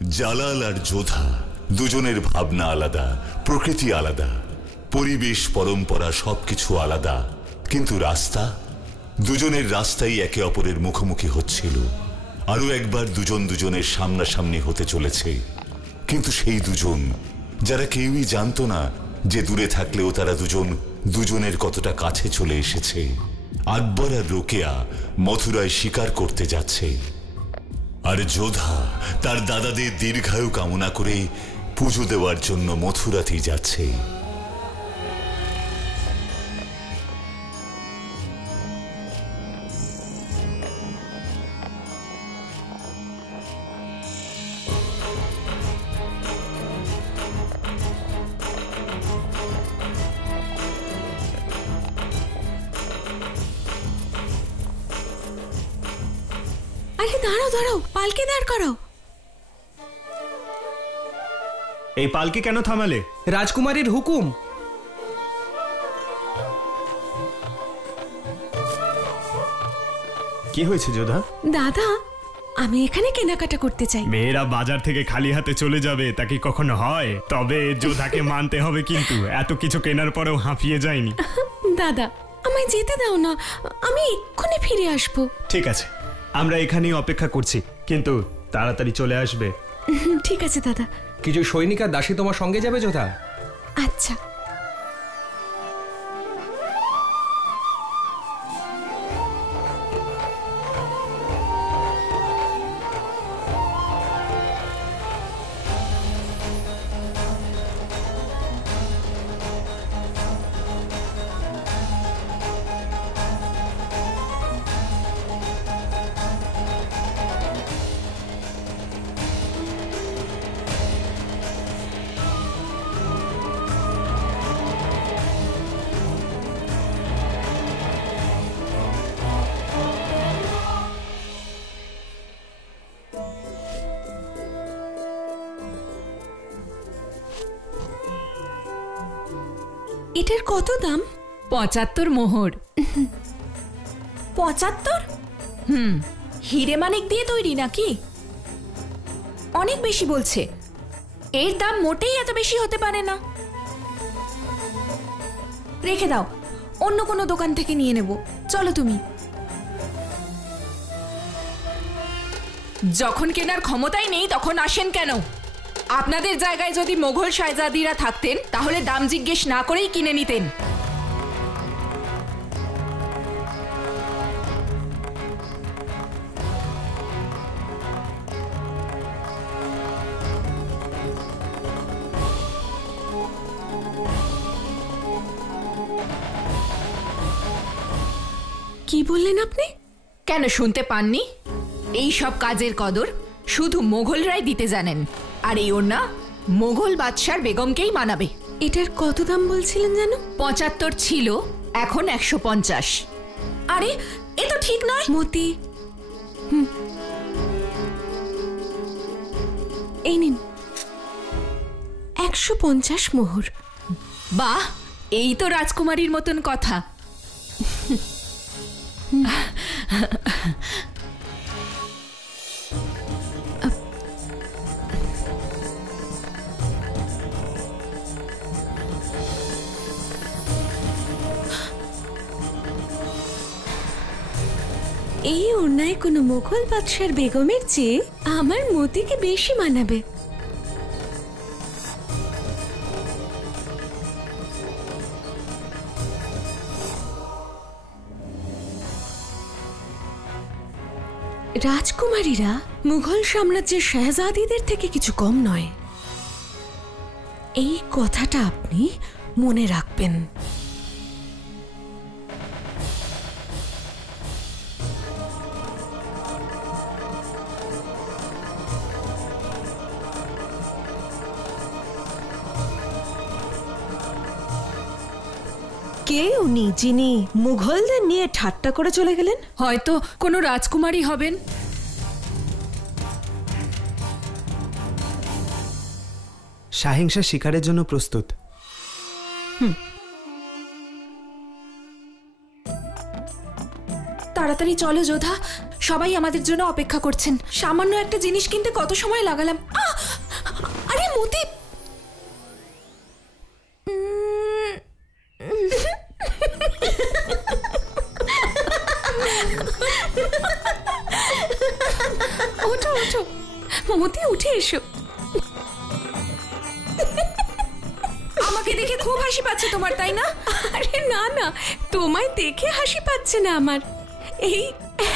জালাল আর যোধা দুজনের ভাবনা আলাদা, প্রকৃতি আলাদা, পরিবেশ পরম্পরা সবকিছু আলাদা, কিন্তু রাস্তা, দুজনের রাস্তাই একে অপরের মুখোমুখি হচ্ছিল। আরো একবার দুজন দুজনের সামনাসামনি হতে চলেছে, কিন্তু সেই দুজন যারা কেউই জানতো না যে দূরে থাকলেও তারা দুজন দুজনের কতটা কাছে চলে এসেছে। আকবর আর রোকেয়া মথুরায় শিকার করতে যাচ্ছে, আর যোধা তার দাদাদের দীর্ঘায়ু কামনা করে পুজো দেওয়ার জন্য মথুরাতেই যাচ্ছে। আরে দাঁড়াও দাঁড়াও, পালকি দাঁড় করো। এই পালকি কেন থামালে? রাজকুমারীর হুকুম। কি হয়েছে যোধা? দাদা, আমি এখানে কেনাকাটা করতে চাই। মেয়েরা বাজার থেকে খালি হাতে চলে যাবে তা কি কখনো হয়? তবে যোধাকে মানতে হবে, কিন্তু এত কিছু কেনার পরেও হাঁপিয়ে যায়নি। দাদা, আমায় যেতে দাও না, আমি এক্ষুনি ফিরে আসবো। ঠিক আছে, আমরা এখানেই অপেক্ষা করছি, কিন্তু তাড়াতাড়ি চলে আসবে। ঠিক আছে দাদা। কিছু সৈনিক আর দাসী তোমার সঙ্গে যাবে যোধা? আচ্ছা। এটার কত দাম? ৭৫ মোহর। ৭৫? হিরে মানিক দিয়ে তৈরি নাকি? অনেক বেশি বলছে। এর দাম মোটেই এত বেশি হতে পারে না। রেখে দাও, অন্য কোনো দোকান থেকে নিয়ে নেব। চলো তুমি। যখন কেনার ক্ষমতাই নেই তখন আসেন কেন? আপনাদের জায়গায় যদি মোগল শাহজাদিরা থাকতেন তাহলে দাম জিজ্ঞেস না করেই কিনে নিতেন। কি বললেন আপনি? কেন শুনতে পাননি? এই সব কাজের কদর শুধু মোগলরাই দিতে জানেন, আর এই ওড়না মোগল বাদশার বেগমকেই মানাবে। এটার কত দাম বলছিলেন যেন? ৭৫ ছিল, এখন ১৫০। আরে এ তো ঠিক নয়। মতি, এই নিন ১৫০ মোহর। বাহ, এই তো রাজকুমারীর মতন কথা। এই ওড়নায় কোনো মোগল বাদশার বেগমের চেয়ে আমার মতিকে বেশি মানাবে। রাজকুমারীরা মুঘল সাম্রাজ্যের শাহজাদিদের থেকে কিছু কম নয়, এই কথাটা আপনি মনে রাখবেন। কে উনি যিনি মুঘলদের নিয়ে ঠাট্টা করে চলে গেলেন? হয়তো কোনো রাজকুমারী হবেন। সাহিংসা শিকারের জন্য প্রস্তুত। তাড়াতাড়ি চলো যোধা, সবাই আমাদের জন্য অপেক্ষা করছেন। সামান্য একটা জিনিস কিনতে কত সময় লাগালাম। আরে মতি, ওঠো ওঠো মতি, উঠে এসো। আমাকে দেখে খুব হাসি পাচ্ছে তোমার, তাই না? আরে না না, তোমায় দেখে হাসি পাচ্ছে না আমার, এই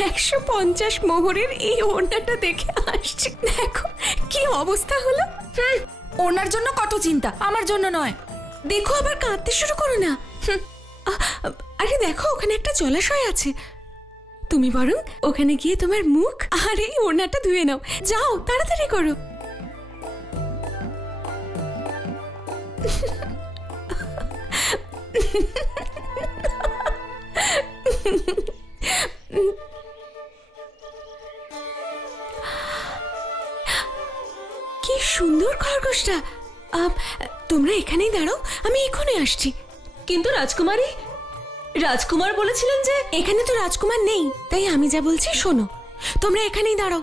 150 মোহরের এই ওড়নাটা দেখে আসছে। দেখো কি অবস্থা হলো। ওনার জন্য কত চিন্তা, আমার জন্য নয়। দেখো আবার কাঁদতে শুরু করো না। আরে দেখো ওখানে একটা জলাশয় আছে, তুমি বরং ওখানে গিয়ে তোমার মুখ আর এই ওড়নাটা ধুয়ে নাও। যাও তাড়াতাড়ি করো। কি সুন্দর খরগোশটা। তোমরা এখানেই দাঁড়াও, আমি এখনই আসছি। কিন্তু রাজকুমারী, রাজকুমার বলেছিলেন যে এখানে তো রাজকুমার নেই, তাই আমি যা বলছি শোনো। তোমরা এখানেই দাঁড়াও।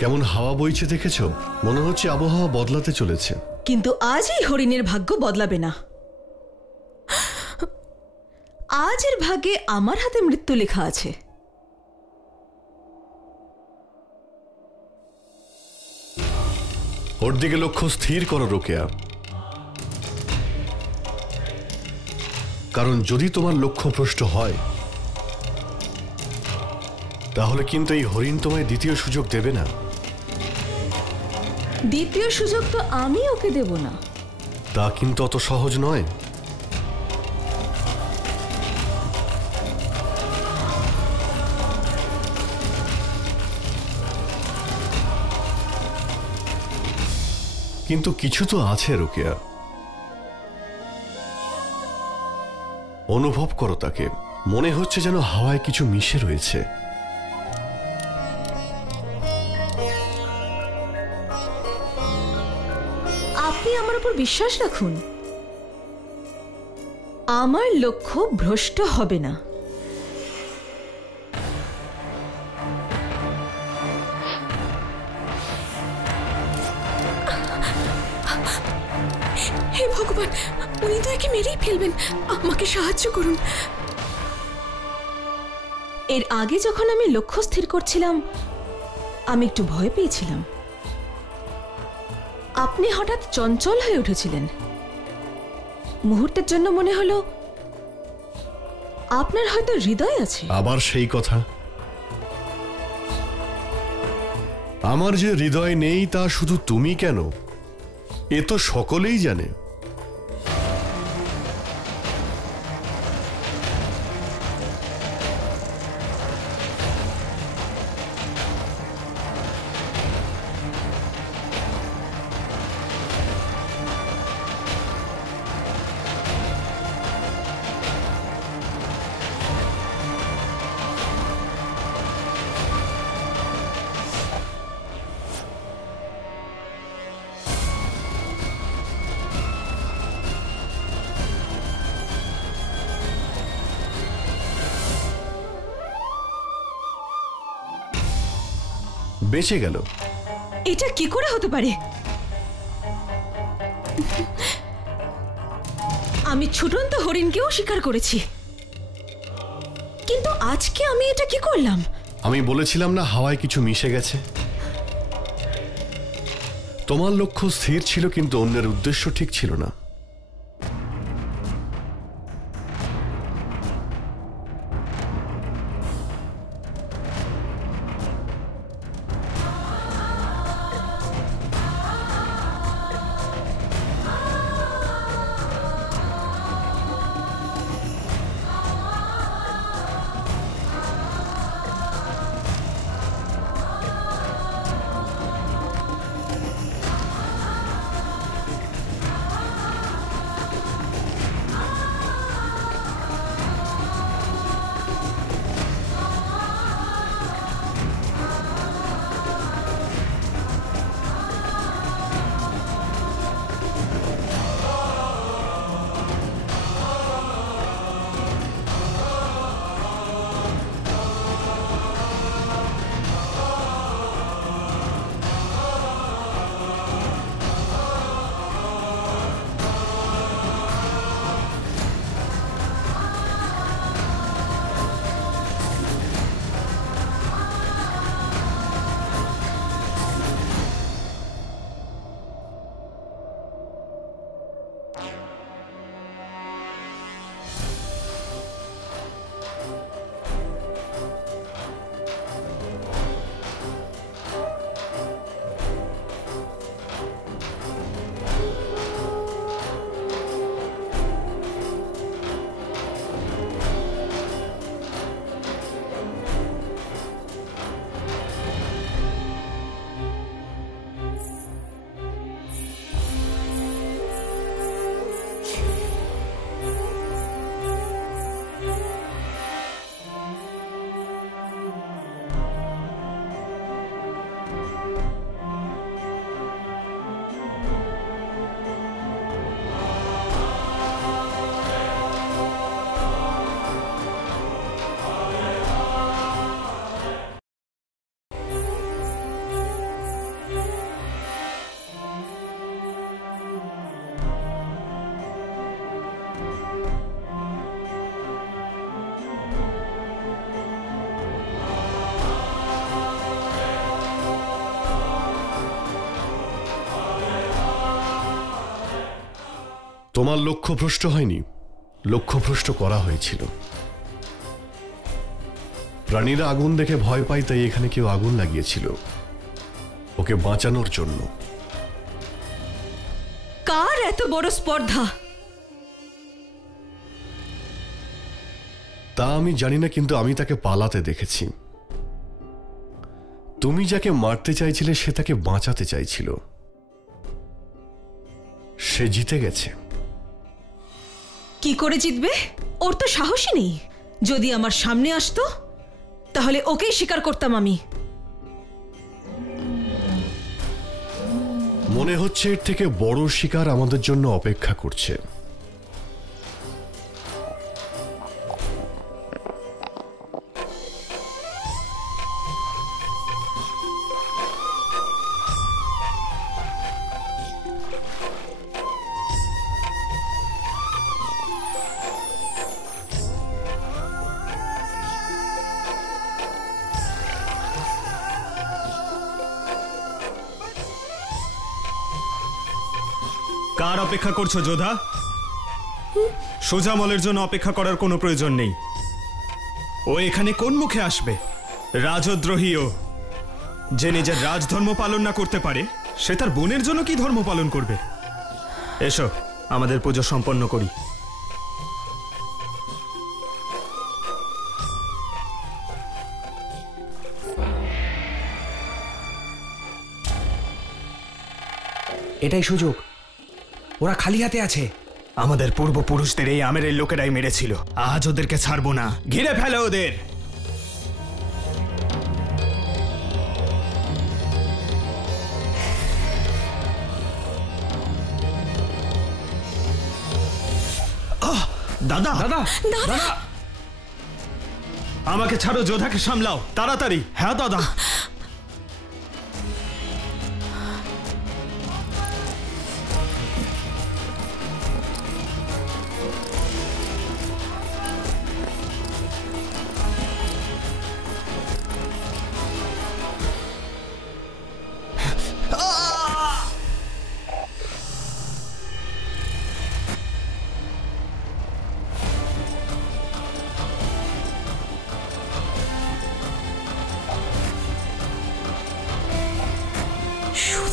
কেমন হাওয়া বইছে দেখেছো? মনে হচ্ছে আবহাওয়া বদলাতে চলেছে। কিন্তু আজ এই হরিণের ভাগ্য বদলাবে না। আজ এর ভাগ্যে আমার হাতে মৃত্যু লেখা আছে। ওর দিকে লক্ষ্য স্থির করো রোকেয়া, কারণ যদি তোমার লক্ষ্য ভ্রষ্ট হয় তাহলে কিন্তু এই হরিণ তোমায় দ্বিতীয় সুযোগ দেবে না। দ্বিতীয় সুযোগ তো আমি ওকে দেব না। তা কিন্তু অত সহজ নয়। কিন্তু কিছু তো আছে রোকেয়া, অনুভব করো তাকে। মনে হচ্ছে যেন হাওয়ায় কিছু মিশে রয়েছে। আপনি আমার উপর বিশ্বাস রাখুন, আমার লক্ষ্য ভ্রষ্ট হবে না। হে ভগবান, উনি তো একে মেরেই ফেলবেন, আমাকে সাহায্য করুন। এর আগে যখন আমি লক্ষ্য স্থির করছিলাম আমি একটু ভয় পেয়েছিলাম। আপনি হঠাৎ চঞ্চল হয়ে উঠেছিলেন। মুহূর্তের জন্য মনে হলো আপনার হয়তো হৃদয় আছে। আবার সেই কথা। আমার যে হৃদয় নেই তা শুধু তুমি কেন, এ তো সকলেই জানে। বেঁচে গেল। এটা কি করে হতে পারে? আমি ছুটন্ত হরিণকেও শিকার করেছি, কিন্তু আজকে আমি এটা কি করলাম? আমি বলেছিলাম না হাওয়ায় কিছু মিশে গেছে। তোমার লক্ষ্য স্থির ছিল, কিন্তু অন্যের উদ্দেশ্য ঠিক ছিল না। তোমার লক্ষ্যভ্রষ্ট হয়নি, লক্ষ্যভ্রষ্ট করা হয়েছিল। প্রাণীরা আগুন দেখে ভয় পায়, তাই এখানে কেউ আগুন লাগিয়েছিল ওকে বাঁচানোর জন্য। কার এত বড় স্পর্ধা? তা আমি জানি না, কিন্তু আমি তাকে পালাতে দেখেছি। তুমি যাকে মারতে চাইছিলে সে তাকে বাঁচাতে চাইছিল। সে জিতে গেছে। কি করে জিতবে? ওর তো সাহসই নেই। যদি আমার সামনে আসতো তাহলে ওকেই শিকার করতাম আমি। মনে হচ্ছে এর থেকে বড় শিকার আমাদের জন্য অপেক্ষা করছে। কার অপেক্ষা করছো যোধা? সোজামলের জন্য অপেক্ষা করার কোনো প্রয়োজন নেই। ও এখানে কোন মুখে আসবে? রাজদ্রোহী ও। যে নিজের রাজধর্ম পালন না করতে পারে সে তার বোনের জন্য কি ধর্ম পালন করবে? এসো আমাদের পুজো সম্পন্ন করি। এটাই সুযোগ। ওরা খালি হাতে আছে। আমাদের পূর্বপুরুষদের এই আমেরের লোকেরাই মেরেছিল। আজ ওদেরকে ছাড়বো না। ঘিরে ফেলো ওদের। দাদা দাদা দাদা, আমাকে ছাড়ো, যোধাকে সামলাও তাড়াতাড়ি। হ্যাঁ দাদা।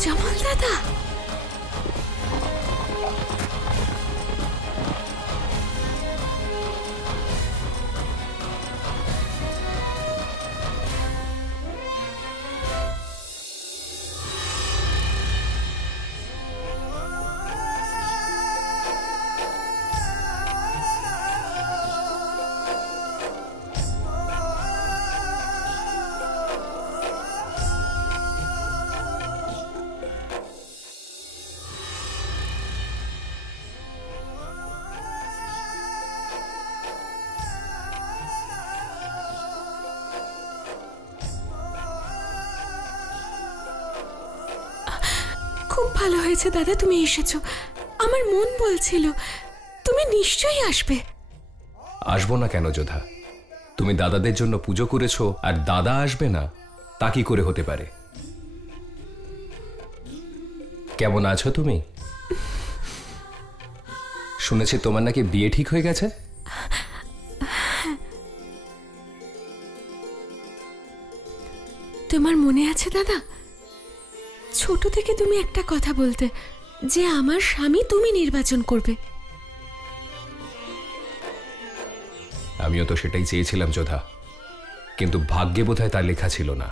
সুজামল দাদা, খুব ভালো হয়েছে দাদা তুমি এসেছো। আমার মন বলছিল তুমি নিশ্চয়ই আসবে। আসবো না কেন যোধা? তুমি দাদাদের জন্য পুজো করেছো আর দাদা আসবে না তা কি করে হতে পারে? কেমন আছো তুমি? শুনেছি তোমার নাকি বিয়ে ঠিক হয়ে গেছে। তোমার মনে আছে দাদা, ছোট থেকে তুমি একটা কথা বলতে যে আমার স্বামী তুমি নির্বাচন করবে। আমিও তো সেটাই চেয়েছিলাম যোধা, কিন্তু ভাগ্যে বোধহয় তার লেখা ছিল না।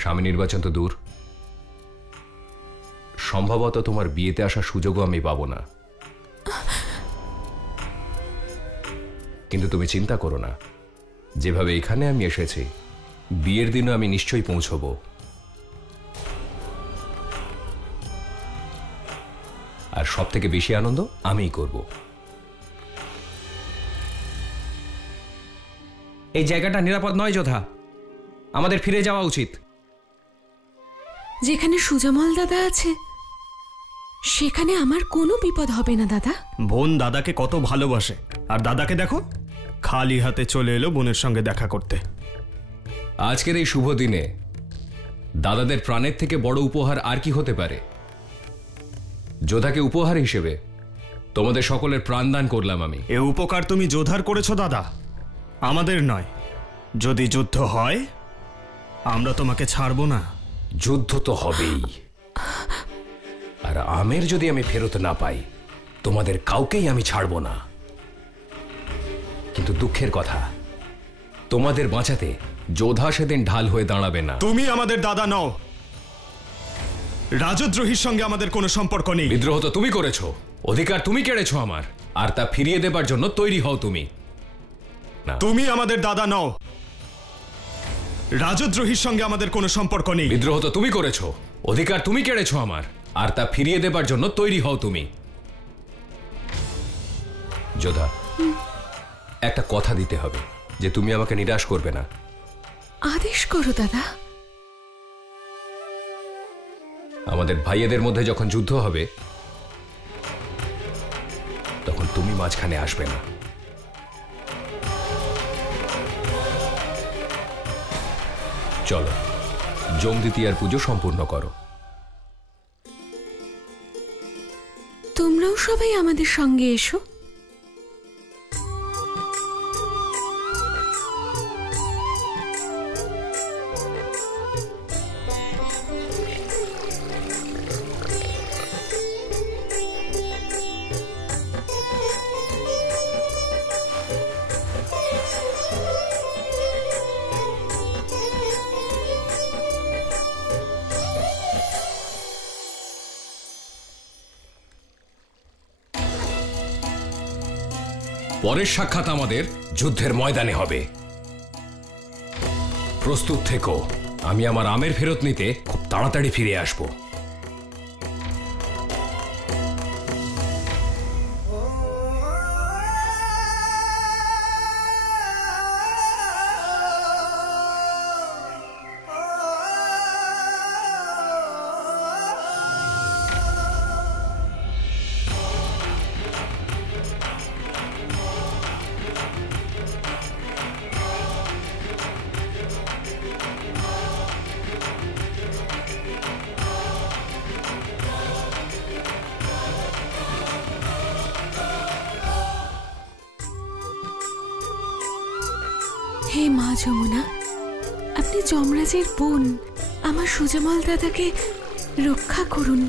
স্বামী নির্বাচন তো দূর, সম্ভবত তোমার বিয়েতে আসার সুযোগও আমি পাবো না। কিন্তু তুমি চিন্তা করো না, যেভাবে এখানে আমি এসেছি বিয়ের দিনও আমি নিশ্চয়ই পৌঁছবো। আর সব থেকে বেশি আনন্দ আমিই করব। এই জায়গাটা নিরাপদ নয় যোধা, আমাদের ফিরে যাওয়া উচিত। যেখানে সুজামল দাদা আছে সেখানে আমার কোনো বিপদ হবে না দাদা। বোন দাদাকে কত ভালোবাসে, আর দাদাকে দেখো খালি হাতে চলে এলো বোনের সঙ্গে দেখা করতে। আজকের এই শুভ দিনে দাদাদের প্রাণের থেকে বড় উপহার আর কি হতে পারে? যোধাকে উপহার হিসেবে তোমাদের সকলের প্রাণদান করলাম আমি। এ উপকার তুমি যোধার করেছো দাদা, আমাদের নয়। যদি যুদ্ধ হয় আমরা তোমাকে ছাড়বো না। যুদ্ধ তো হবেই, আর আমের যদি আমি ফেরত না পাই তোমাদের কাউকেই আমি ছাড়বো না। কিন্তু দুঃখের কথা, তোমাদের বাঁচাতে যোধা সেদিন ঢাল হয়ে দাঁড়াবে না। তুমি আমাদের দাদা নও, রাজদ্রোহীর সঙ্গে আমাদের কোনো সম্পর্ক নেই। বিদ্রোহ তো তুমি করেছো, অধিকার তুমি কেড়েছো আমার, আর তা ফিরিয়ে দেবার জন্য তৈরি হও তুমি। তুমি আমাদের দাদা নও, রাজদ্রোহীর সঙ্গে আমাদের কোনো সম্পর্ক নেই। বিদ্রোহ তো তুমি করেছো, অধিকার তুমি কেড়েছো আমার, আর তা ফিরিয়ে দেবার জন্য তৈরি হও তুমি। যোধা, একটা কথা দিতে হবে যে তুমি আমাকে নিরাশ করবে না। আদেশ করো দাদা। আমাদের ভাইয়েদের মধ্যে যখন যুদ্ধ হবে তখন তুমি মাঝখানে আসবে না। চলো যম দ্বিতীয়ার পুজো সম্পূর্ণ করো। তোমরাও সবাই আমাদের সঙ্গে এসো। পরের সাক্ষাৎ আমাদের যুদ্ধের ময়দানে হবে। প্রস্তুত থেকো, আমি আমার আমের ফেরত নিতে খুব তাড়াতাড়ি ফিরে আসবো। হে মা যমুনা, আপনি যমরাজের বোন, আমার সুজমল দাদাকে রক্ষা করুন।